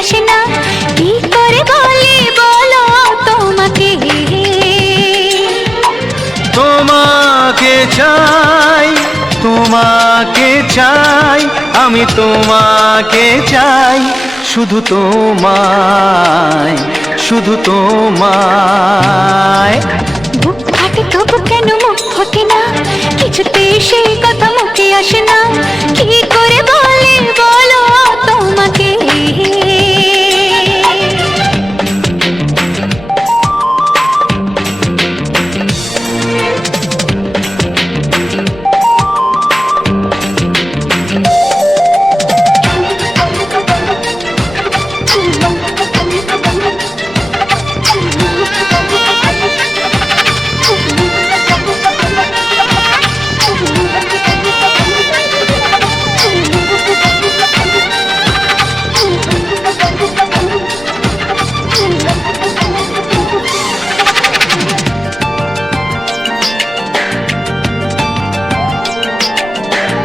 আসে না, কি করে বলি বলো তোমাকে। তোমাকে চাই, তোমাকে চাই, আমি তোমাকে চাই, শুধু তোমায়, শুধু তোমায়। বুক ফাটে তবু কেন মুখ ফোটে না, কিছুতে সেই কথা মুখে আসে না, কি করে বলি বলো তোমাকে।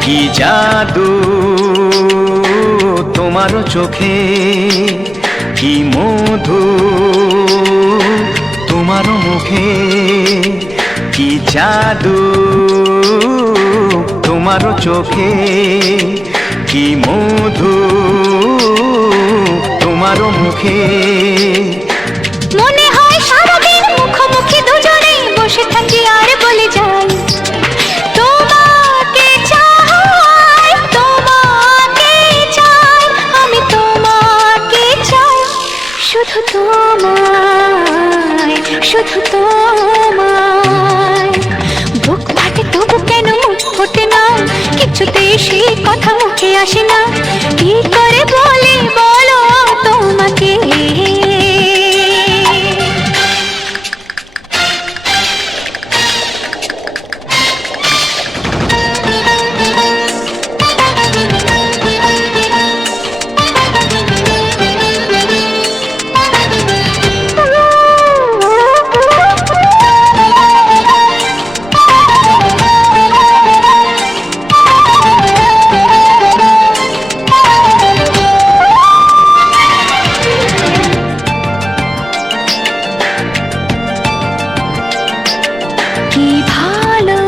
কি জাদু তোমার চোখে, কি মধু তোমার মুখে, কি জাদু তোমার চোখে, কি মধু তোমার মুখে। মনে হয় সারাদিন মুখোমুখি দুজনে বসে থাকি আর বলে যাই, তোমাকে চাই, তোমাকে চাই, আমি তোমাকে চাই, শুধু তোমায়, শুধু তোমায়। বুক ফাটে তবু কেন মুখ ফোটে না, কিছুতেই সেই কথা মুখে আসে না, কি করে বলি বলো তোমাকে। কি ভালো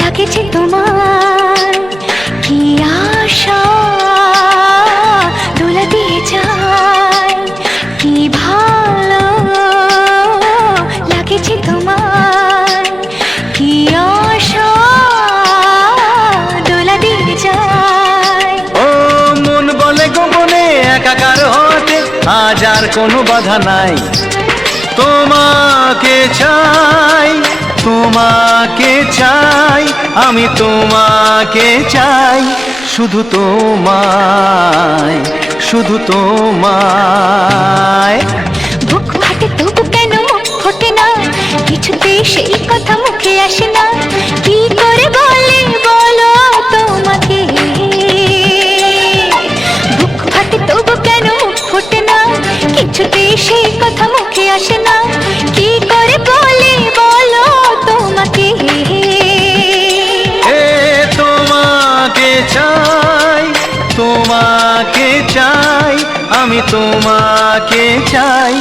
লাগেছে তোমার, কি আশা দোলা দিয়ে যায়, কি ভালো লাগেছে তোমার, কি আশা দোলা দিয়ে যায়। ও মন বলে গোপনে একাকার হতে আজ আর কোনো বাধা নাই, তোমাকে চাই, তোমাকে চাই, আমি তোমাকে চাই, শুধু তোমায়, শুধু তোমায়। বুক ফাটে তবু কেন মুখ ফোটে না, কিছুতে সেই কথা মুখে আসে না, কি করে বলি বলো তোমাকে। বুক ফাটে তবু কেন মুখ ফোটে না, কিছুতে সেই কথা মুখে আসে না, কি করে বলি বলো তোমাকে। এ তোমাকে চাই, তোমাকে চাই, আমি তোমাকে চাই,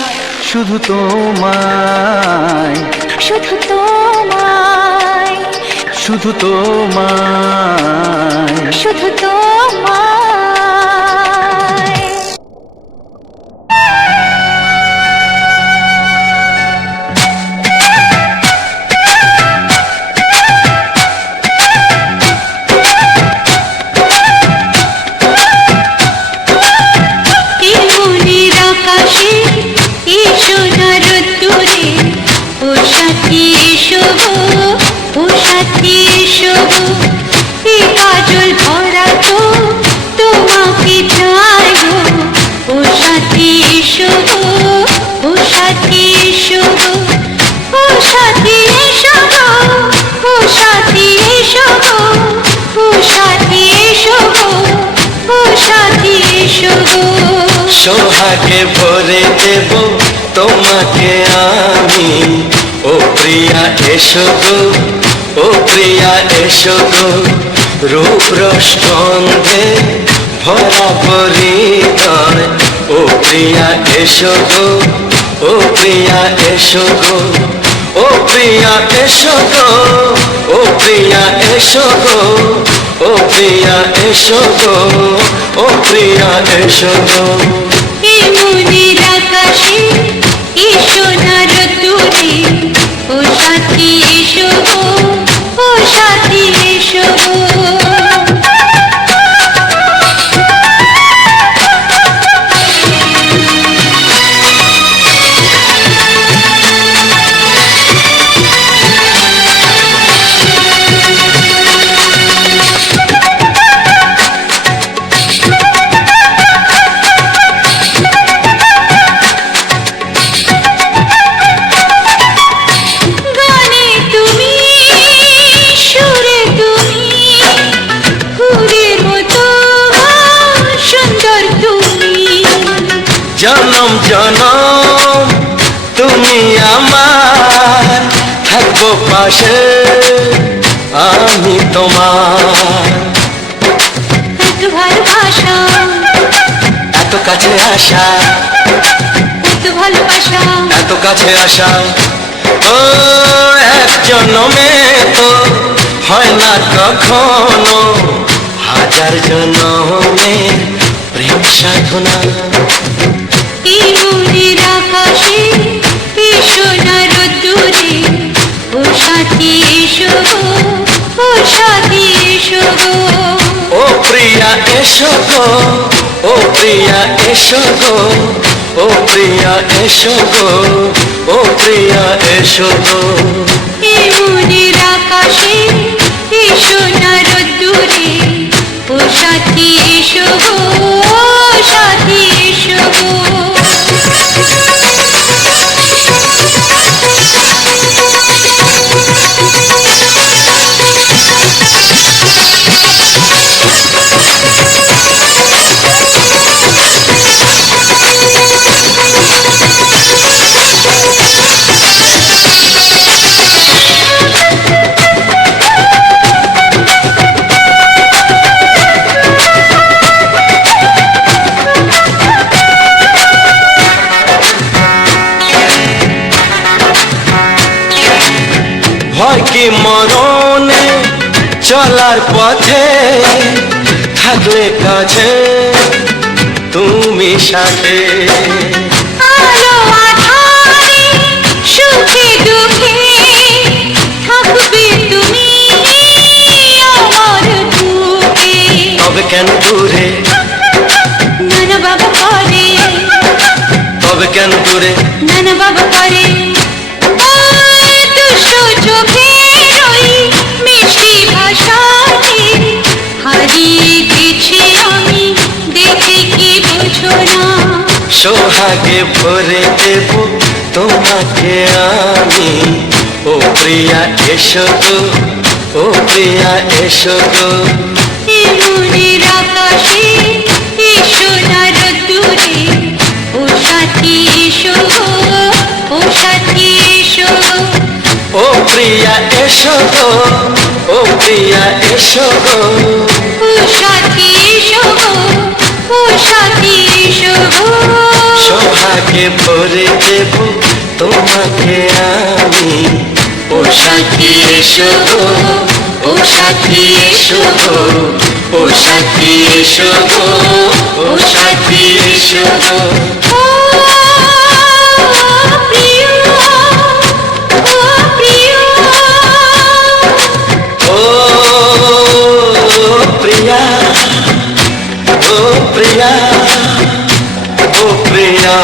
শুধু তোমায়, শুধু তোমায়, শুধু তোমায়। শুধু তোমায়। সোহাগে ভরে দেব তোমাকে আমি, ও প্রিয়া এসো গো, ও প্রিয়া এসো গো, রূপ রস গন্ধে ভরা হৃদয় ও প্রিয়া এসো গো, ও প্রিয়া এসো গো, ও প্রিয়া এসো গো, ও প্রিয়া এসো গো, ও প্রিয়া এসো গো, ও প্রিয়া এসো গো। এই মনের আকাশে এই সোনার দূরে ও সাথী এসো গো, ও সাথী এসো গো। গানে তুমি, সুরে তুমি, ফুলের মতো সুন্দর তুমি। জনম জনম তুমি আমার, থাকবো পাশে আমি তোমার। এত ভালোবাসা, এত কাছে আসা, এত ভালোবাসা, এত কাছে আসা, ও এক জন্মে তো হয় না কখনো, হাজার জন্মে প্রেম সাধনা। এই মনের আকাশে এই সোনার দূরে ও সাথী এসো গো, ও সাথী এসো গো। ও প্রিয়া এসো গো, ও প্রিয়া এসো গো, ও প্রিয়া এসো গো, ও প্রিয়া এসো গো। এই মনের আকাশে এই সোনার দূরে ও সাথী এসো গো, ও সাথী এসো গো। ভয় কি মরণে চলার পথে, থাকলে কাছে তুমি সাথে। আলো আঁধারে সুখে দুঃখে থাকবে তুমি আমার বুকে। তবে কেন দূরে, নানা বাবা করে, তবে কেন দূরে, নানা বাবা করে। ওই দুষ্টু চোখের ওই মিষ্টি ভাষাতে হারিয়ে গেছি আমি, দেখে কি বুঝো না। সোহাগে ভরে দেব তোমাকে আমি, ও প্রিয়া এসো গো, ও প্রিয়া এসো গো। এই মনের আকাশে এই সোনার দূরে ও সাথী এসো গো, ও সাথী এসো গো। ও প্রিয়া এসো গো, ও প্রিয়া এসো গো, ও সাথী এসো গো, ও সাথী এসো গো। সোহাগে ভরে দেব তোমাকে আমি, ও সাথী এসো গো, ও সাথী এসো গো, ও সাথী এসো গো, ও সাথী এসো গো। ও প্রিয়, ও প্রিয়, ও প্রিয়া, ও প্রিয়া, ও প্রিয়া।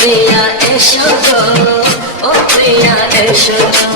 প্রিয়া এসো গো, ও প্রিয়া এসো গো।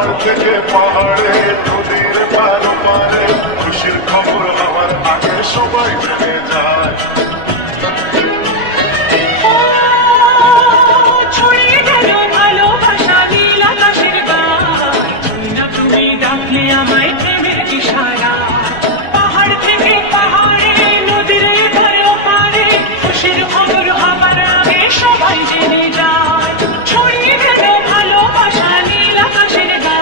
পাহাড় থেকে পাহাড়ে নদীর পারো পারে খুশির খবর আমার আগে সবাই জেনে যায় ছড়িয়ে গেল ভালোবাসা নীল আকাশের গায় তুমি ডাকলে আমায় প্রেমের ইশারা পাহাড় থেকে পাহাড়ে নদীর ধারে পারে খুশির খবর আমার আগে সবাই জেনে যায় ছড়িয়ে গেল ভালোবাসা নীল আকাশের গায়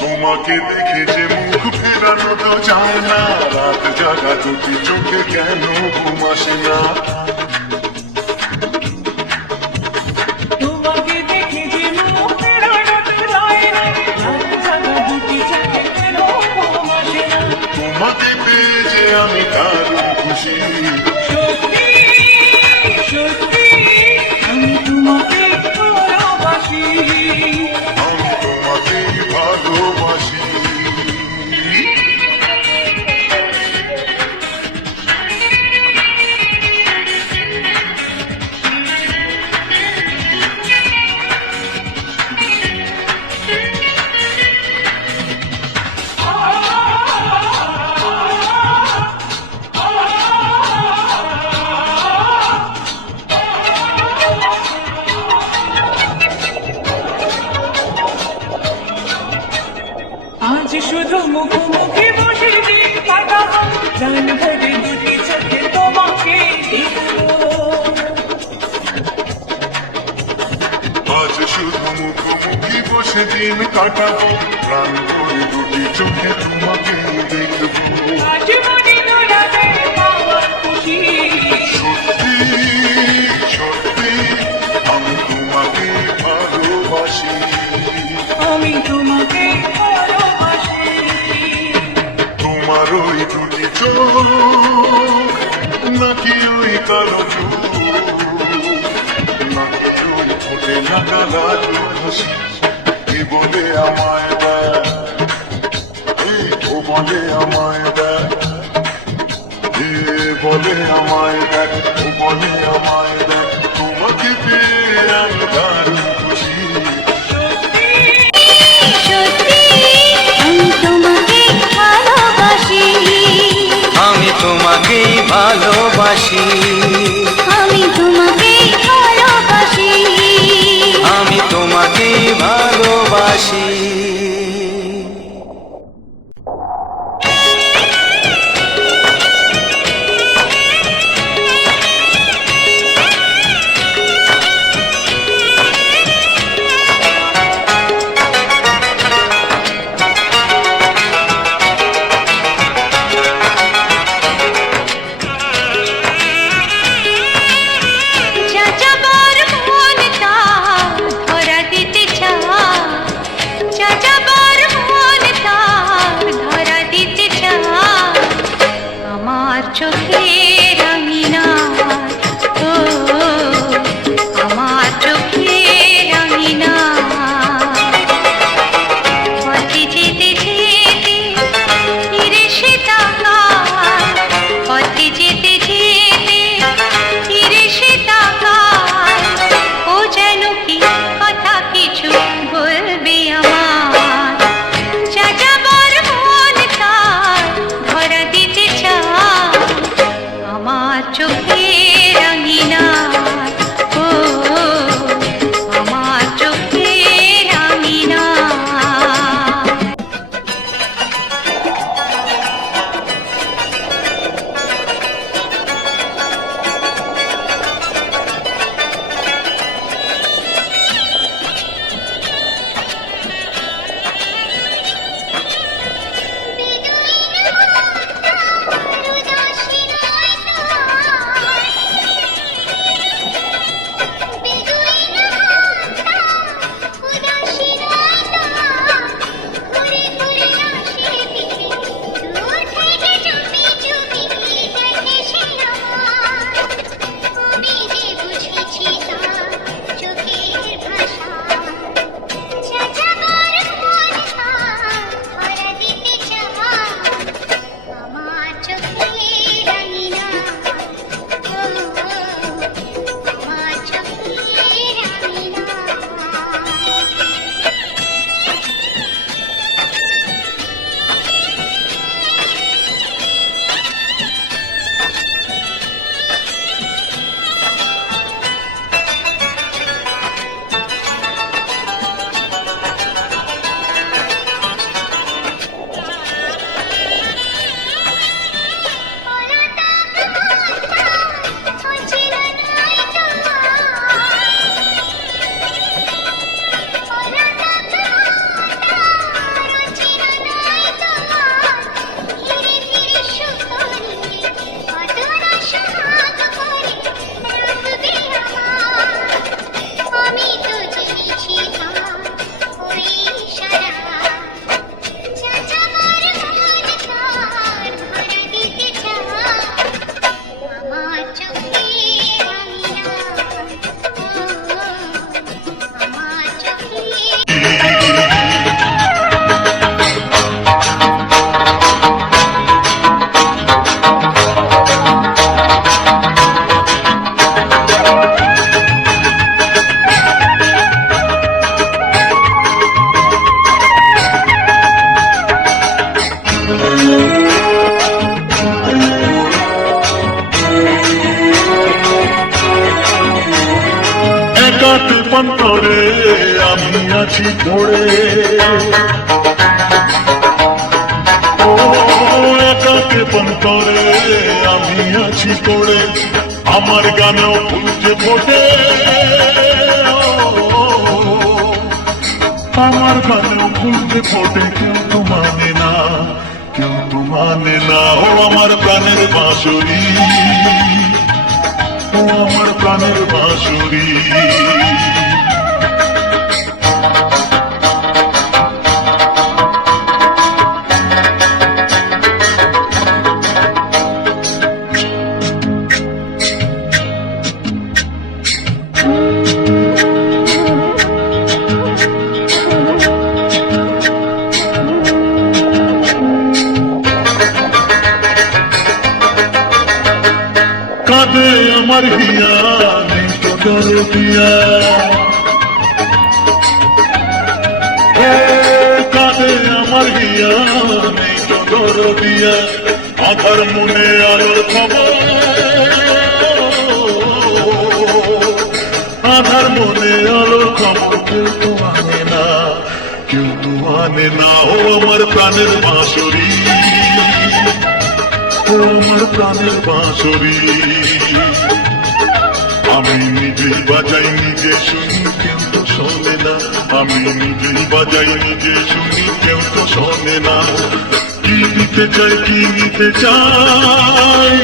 তোমাকে দেখে যে মুখ ফেরানো তো যায় না রাত জাগা দুটি চোখে কেন ঘুম আসে না তোমাকে দেখে যে মুখের আড়াতে যায় না রাত জাগা দুটি চোখে কেন ঘুম আসে না তোমাকে পেয়ে যে আমি দারুণ খুশি সত্যি সত্যি আমি তোমাকে ভালোবাসি আমি তোমাকে ভালোবাসি আজ শুধু মুখোমুখি বসে দিন কাটাবো জান ভরে দুটি চোখে তোমাকে দেখবো আজ শুধু মুখোমুখি বসে দিন কাটাবো প্রাণ করে দুটি চোখে তোমাকে দেখবো আজ মনে দোলাবে পাওয়ার খুশি সত্যি সত্যি আমি তোমাকে ভালোবাসি আমি তোমাকে ভালোবাসি তোমার ওই দুটি চোখ নাকি ওই কালো চোখ নাকি ওই ঠোঁটে লাগা লাজু হাসি কি বলে আমায় দেয় এই ও বলে আমায় দেয় এ বলে আমায় দেখ ও বলে আমায় দেখ তোমাকে পেয়ে আমি দারুণ খুশি সত্যি সত্যি আমি তোমাকে ভালোবাসি আমি তোমাকেই ভালোবাসি আমি তোমাকে ভালোবাসি আমি তোমাকেই ভালোবাসি আছি পড়ে, ও একাকে পন্তরে আমি আছি পড়ে, আমার গানেও ফুল যে ফোটে, আমার গানেও ফুল যে ফোটে, কেউ তো মানে না, কেউ তো মানে না। ও আমার প্রাণের বাঁশরি, ও আমার প্রাণের বাঁশরি। কাঁদে আমার হিয়া নেই তো দরদিয়া, কাঁদে আমার হিয়া নেই তো দরদিয়া, আধার মনে আলোর খবর, আধার মনে আলোর খবর কেউ তো আনে না, কেউ তো আনে না। ও আমার প্রাণের বাঁশরি, ও আমার প্রাণের বাঁশরি। আমি নিজেই বাজাই নিজে শুনি, কেউ তো শোনে না, আমি নিজেই বাজাই নিজে শুনি, কেউ তো শোনে না। কি দিতে চাই কি নিতে চাই,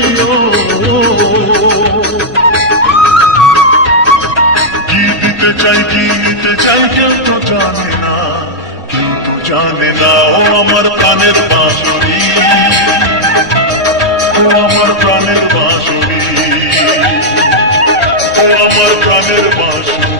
কি দিতে চাই কি নিতে চাই, কেউ তো জানে না, কেউ তো জানে না। ও আমার প্রাণের বাঁশরি, ও আমার প্রাণের বাঁশরি, ও আমার প্রাণের বাঁশরি।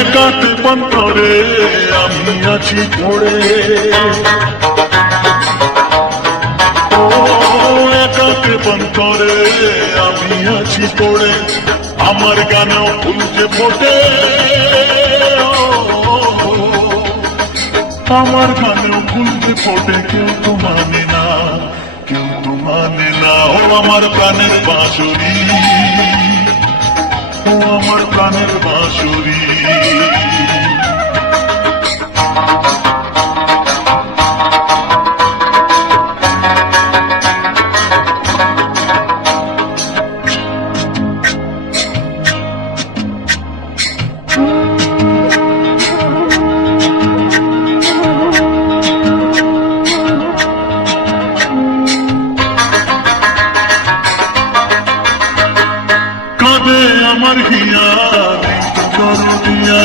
একাতে পন্তরে আমি আছি পড়ে, ও একাতে পন্তরে আমি আছি পড়ে, আমার গানেও ফুল যে ফোটে, আমার গানেও ফুল যে ফোটে, কেউ তো মানে না, কেউ তো মানে না। ও আমার প্রাণের বাঁশরি, ও আমার প্রাণের বাঁশরি। কাঁদে আমার হিয়া নেই তো দরদিয়া,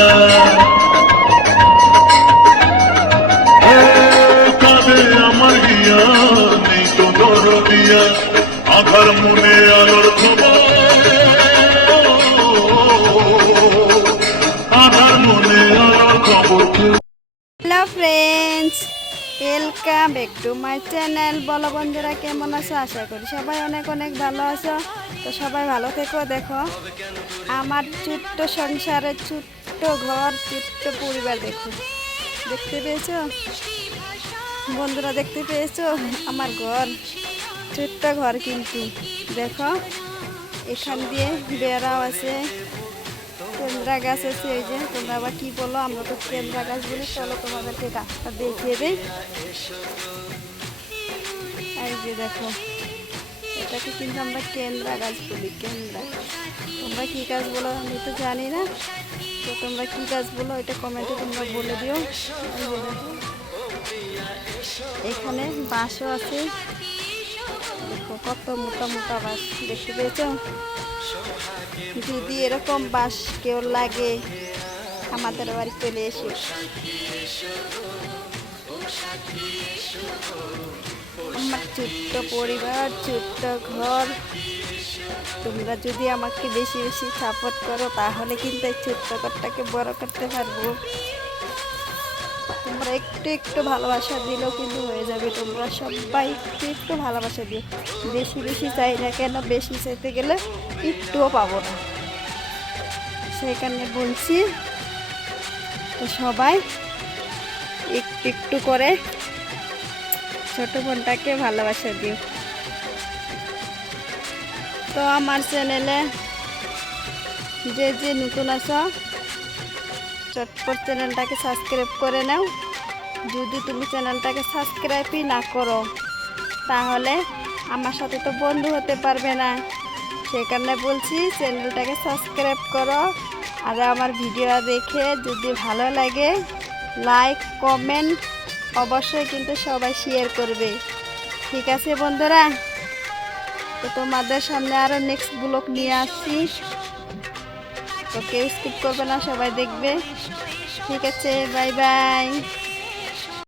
কাঁদে আমার হিয়া নেই তো দরদিয়া, আধার মনে আলোর খবর, আধার মনে আলোর খবর। Hello friends, welcome back to my channel. বলো বন্ধুরা, কেমন আছো? আশা করি সবাই অনেক অনেক ভালো আছো। তো সবাই ভালো থেকো। দেখো আমার ছোট্ট সংসারের ছোট্ট ঘর, ছোট্ট পরিবার। দেখো, দেখতে পেয়েছো বন্ধুরা? দেখতে পেয়েছো আমার ঘর? ছোট্ট ঘর কিন্তু দেখো, এখান দিয়ে বেড়াও আছে, কেন্দ্রা গাছ আছে। এই যে তোমরা আবার কি বলো, আমরা তো কেন্দ্রা গাছ বলি। চলো তোমাদেরকে গাছটা দেখিয়ে দিই। এই যে দেখো, এটাকে কিন্তু আমরা কেন্দ্রা গাছ বলি। কেন্দ্রা, তোমরা কি গাছ বলো আমি তো জানি না। তো তোমরা কি গাছ বলো এটা কমেন্টে তোমরা বলে দিও। এই যে দেখো, এখানে বাঁশও আছে। দেখো কত মোটা মোটা বাঁশ, দেখতে পেয়েছো? যদি এরকম বাঁশ কেউ লাগে আমাদের বাড়ি চলে এসে। আমার ছোট্ট পরিবার, ছোট্ট ঘর। তোমরা যদি আমাকে বেশি বেশি সাপোর্ট করো তাহলে কিন্তু এই ছোট্ট ঘরটাকে বড় করতে পারবো। তোমরা তোমরা একটু একটু ভালোবাসা দিলেও কিন্তু হয়ে যাবে। তোমরা সবাই একটু একটু ভালোবাসা দিও, বেশি বেশি চাই না, কেন বেশি চাইতে গেলে একটুও পাবো না, সেই কারণে বলছি। তো সবাই একটু একটু করে ছোট বোনটাকে ভালোবাসা দিও। তো আমার চ্যানেলে যে যে নতুন আছো চটপট চ্যানেলটাকে সাবস্ক্রাইব করে নাও। যদি তুমি চ্যানেলটাকে সাবস্ক্রাইবই না করো তাহলে আমার সাথে তো বন্ধু হতে পারবে না, সেই কারণে বলছি চ্যানেলটাকে সাবস্ক্রাইব করো। আর আমার ভিডিও দেখে যদি ভালো লাগে লাইক কমেন্ট অবশ্যই কিন্তু সবাই শেয়ার করবে, ঠিক আছে বন্ধুরা? তো তোমাদের সামনে আরও নেক্সট ব্লগ নিয়ে আসছি, তো কেউ স্কিপ করবে না, সবাই দেখবে, ঠিক আছে? Bye bye.